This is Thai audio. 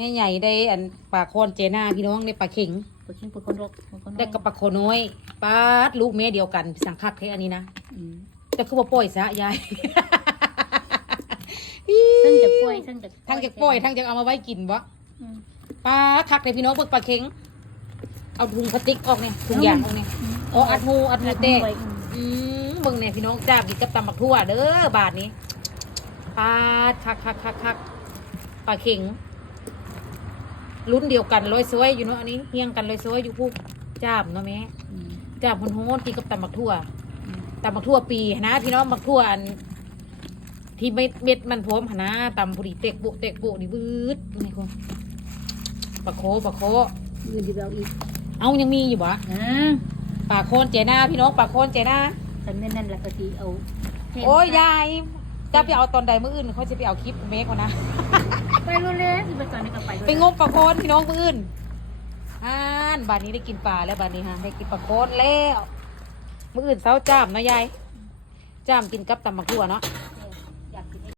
ม่ใหญ่ได้อันปลาโคนเจน่าพี่น้องได้ปลาเข็งปลาเค็งปลาคนรกปลาคนรได้กับปลาโคน้อยปลาดลูกแม่เดียวกันสังคักแค่อันนี้นะอืมแต่คือว่าปล่อยซะยายทั้งจะกล้วยทั้งจะทั้งจะปล่อยทั้งจะเอามาไว้กินวะอืมปลาคักเลยพี่น้องเบิกปลาเข็งเอาถุงพลาสติกออกเนี่ยถุงยางออกเนี่ยโอ้อัดหูอัดหูเตะไว้อืมอืมเบิ่งเนี่ยพี่น้องจ้ากินกับตำบักทั่วเด้อบาทนี้ปลาคักคักคักคักปลาเข็ง รุ่นเดียวกันร้อยซวยอยู่เนาะอันนี้เฮียงกันร้อยซวยอยู่พวกจ้ามเนาะแม่อืมจ้ามคนโหดกินกับตำบักทั่วอืมตำบักทั่วปีนะพี่น้องบักทั่วอันที่เม็ดเม็ดมันพร้อมหนนะตำพอดีเตกโบะเตกโบะนี่วืดนี่คนปลาโคปลาโคเงินดีเราอีกเอายังมีอยู่บ่อ่าปลาโคนเจน่าพี่น้องปลาโคนเจน่าคันแม่นนั่นแหละก็ทีเอาเห็นโอ้ยยาย จะไปเอาตอนใดมื้ออื่นเขาจะไปเอาคลิปเมกวะนะ ไปรู้เลยที่ไปก่อนนี่ก็ไปด้วยไปงมปลาโคนพี่น้องมื้ออื่นอ่านบ้านนี้ได้กินปลาแล้วบ้านนี้ฮะได้กินปลาโคนแล้วมื้ออื่นเช้าจ้ามเนาะยายจ้ามกินกับตำบักทั่วเนาะ